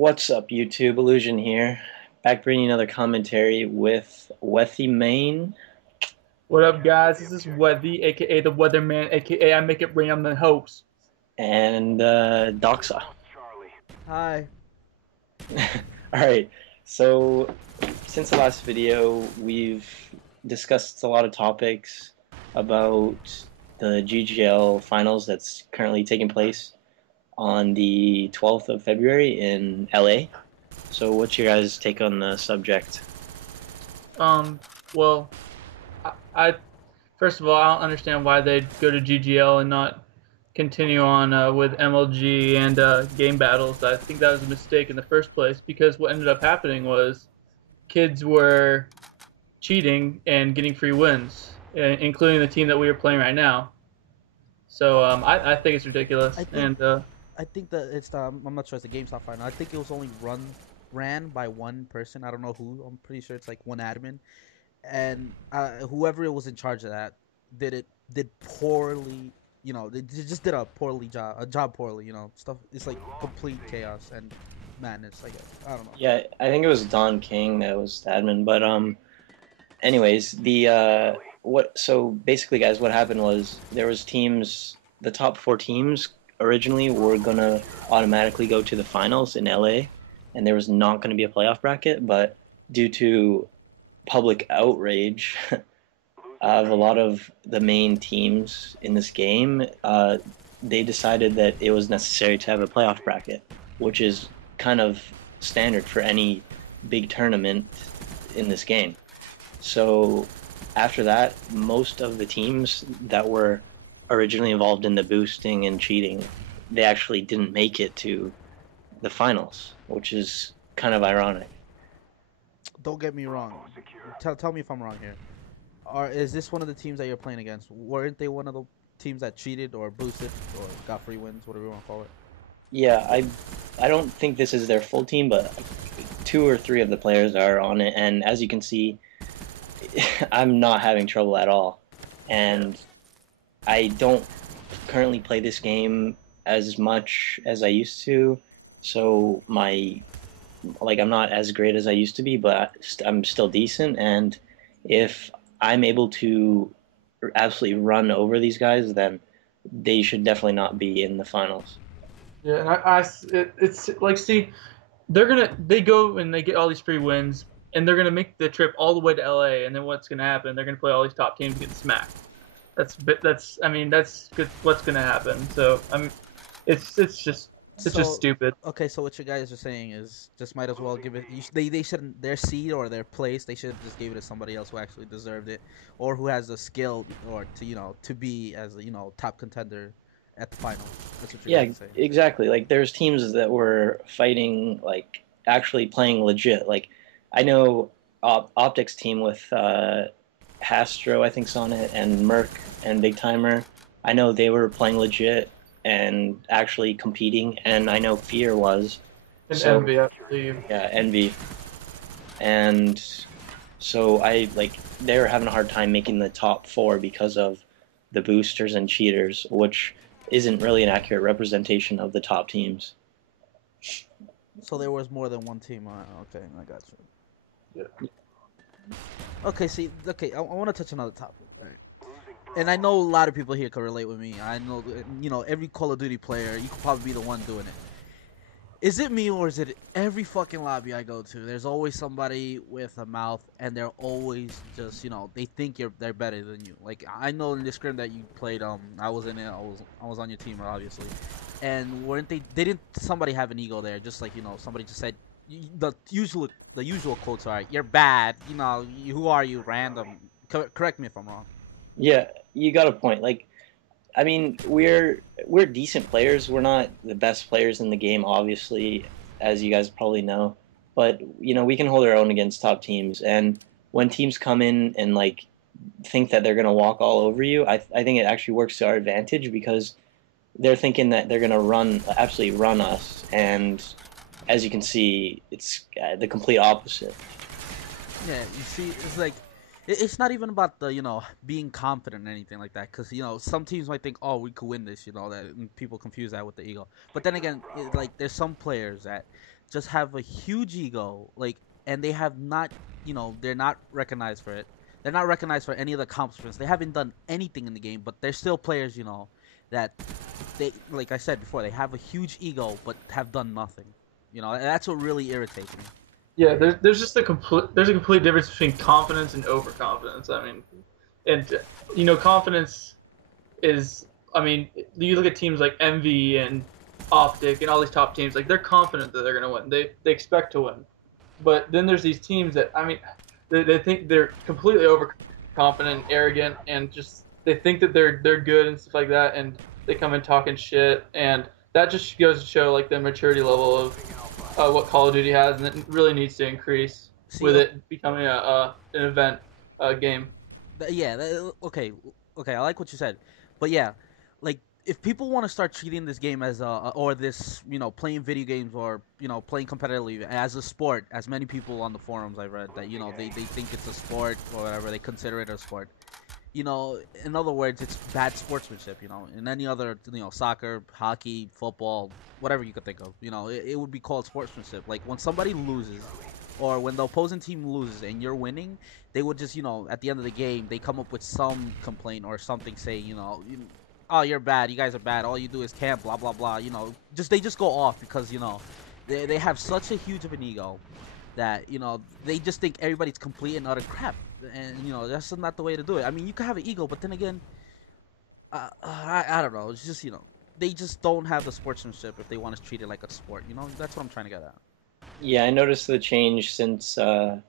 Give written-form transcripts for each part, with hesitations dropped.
What's up, YouTube? Illusion here. Back bringing another commentary with Wethy Main What up, guys? This is Weathy, aka the Weatherman, aka I make it rain on the host. and Doxa. Hi. Alright, so since the last video, we've discussed a lot of topics about the GGL finals that's currently taking place on the 12th of February in LA. So what's your guys' take on the subject? Well, I first of all, I don't understand why they'd go to GGL and not continue on with MLG and game battles. I think that was a mistake in the first place because what ended up happening was kids were cheating and getting free wins, including the team that we are playing right now. So I think it's I ridiculous. think And I think that it's the I'm not sure it's the GameStop final. I think it was only ran by one person. I don't know who. I'm pretty sure it's like one admin, and whoever was in charge of that did poorly. They just did a job poorly. Stuff. It's like complete chaos and madness. Like I don't know. Yeah, I think it was Don King that was the admin, but anyways, the what so basically guys, what happened was there was teams, the top four teams originally were gonna automatically go to the finals in LA, and there was not gonna be a playoff bracket, but due to public outrage of a lot of the main teams in this game, they decided that it was necessary to have a playoff bracket, which is kind of standard for any big tournament in this game. So after that, most of the teams that were originally involved in the boosting and cheating, they actually didn't make it to the finals, which is kind of ironic. Don't get me wrong. Tell me if I'm wrong here. Is this one of the teams that you're playing against? Weren't they one of the teams that cheated or boosted or got free wins, whatever you want to call it? Yeah, I don't think this is their full team, but two or three of the players are on it, and as you can see, I'm not having trouble at all. And I don't currently play this game as much as I used to, so I'm not as great as I used to be, but I'm still decent. And if I'm able to absolutely run over these guys, then they should definitely not be in the finals. yeah, and it's like see, they go and they get all these free wins, and they're gonna make the trip all the way to LA, and then what's gonna happen? They're gonna play all these top teams and get smacked. That's good. What's gonna happen? So I mean, it's just So, stupid. okay, so what you guys are saying is just might as well give it. They shouldn't their seed or their place. They should have just gave it to somebody else who actually deserved it, or who has the skill or to be as a top contender at the final. That's what you guys Yeah, are saying. exactly. Like there's teams that were fighting, like actually playing legit. Like I know Optics team with Hastro, I think's on it, and Merc and Big Timer. I know they were playing legit and actually competing, and I know Fear was. And So envy, I believe. yeah, Envy, and so I like they were having a hard time making the top four because of the boosters and cheaters, which isn't really an accurate representation of the top teams. So there was more than one team. Okay, I got you. Yeah. Okay, see, okay, I want to touch another topic. All right. And I know a lot of people here can relate with me. I know, every Call of Duty player, you could probably be the one doing it. Is it me or is it every fucking lobby I go to? There's always somebody with a mouth, and they're always just, they think they're better than you. Like I know in the scrim that you played, I was in it. I was on your team, obviously. And weren't they didn't somebody have an ego there? Just like somebody just said the usual quotes are, "You're bad." Who are you, random? Correct me if I'm wrong. Yeah, you got a point. Like, I mean, we're decent players. We're not the best players in the game, obviously, as you guys probably know. But we can hold our own against top teams. And when teams come in and like think that they're gonna walk all over you, I think it actually works to our advantage because they're thinking that they're gonna absolutely run us. And as you can see, it's the complete opposite. Yeah, you see, it's like it's not even about the being confident or anything like that, because some teams might think, oh, we could win this, that and people confuse that with the ego. But then again, like there's some players that just have a huge ego, like, and they have not, they're not recognized for it. They're not recognized for any of the accomplishments. They haven't done anything in the game, but they're still players, that they, like I said before, they have a huge ego but have done nothing. And that's what really irritates me. Yeah, there's just a complete difference between confidence and overconfidence. I mean, and confidence is, I mean, you look at teams like Envy and Optic and all these top teams, like they're confident that they're gonna win. They expect to win. But then there's these teams that, I mean, they think they're completely overconfident, arrogant, and just they think that they're good and stuff like that, and they come in talking shit, and that just goes to show like the maturity level of what Call of Duty has, and it really needs to increase See, with it becoming an event game. yeah, okay, okay, I like what you said, but yeah, like if people want to start treating this game as or this, playing video games or playing competitively as a sport, as many people on the forums I read that they think it's a sport or whatever, they consider it a sport. In other words, it's bad sportsmanship. In any other, soccer, hockey, football, whatever you could think of, it would be called sportsmanship. Like when somebody loses, or when the opposing team loses and you're winning, they would just, at the end of the game, they come up with some complaint or something, say, oh, you're bad, you guys are bad, all you do is camp, blah blah blah. They just go off because they have such a huge of an ego that they just think everybody's complete and utter crap, and that's not the way to do it. I mean, you can have an ego, but then again, I don't know. It's just they just don't have the sportsmanship if they want to treat it like a sport. That's what I'm trying to get at. Yeah, I noticed the change since I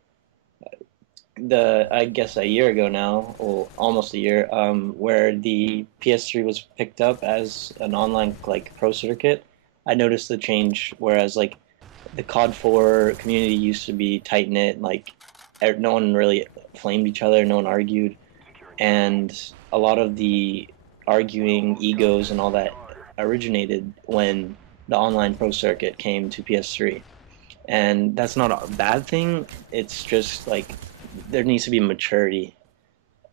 guess a year ago now, or almost a year, where the PS3 was picked up as an online like pro circuit. I noticed the change, whereas like the COD 4 community used to be tight knit, like no one really flamed each other, no one argued, and a lot of the arguing, egos, and all that originated when the online pro circuit came to PS3. And that's not a bad thing. It's just like there needs to be maturity.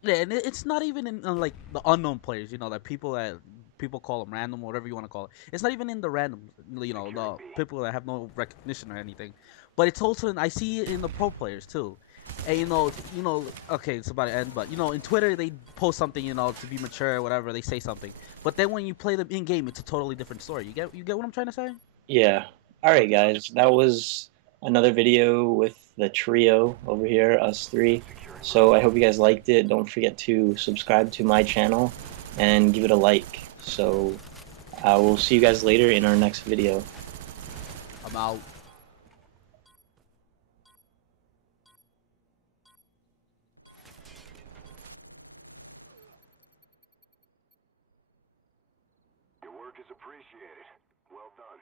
Yeah, and it's not even in like the unknown players. That people call them random, whatever you want to call it. It's not even in the random. The people that have no recognition or anything. But it's also I see it in the pro players too. And okay, it's about to end, but in Twitter they post something, to be mature or whatever, they say something. But then when you play them in game, it's a totally different story. You get what I'm trying to say? Yeah. All right, guys. That was another video with the trio over here, us three. So I hope you guys liked it. Don't forget to subscribe to my channel and give it a like. So I will see you guys later in our next video. I'm out. Your work is appreciated. Well done.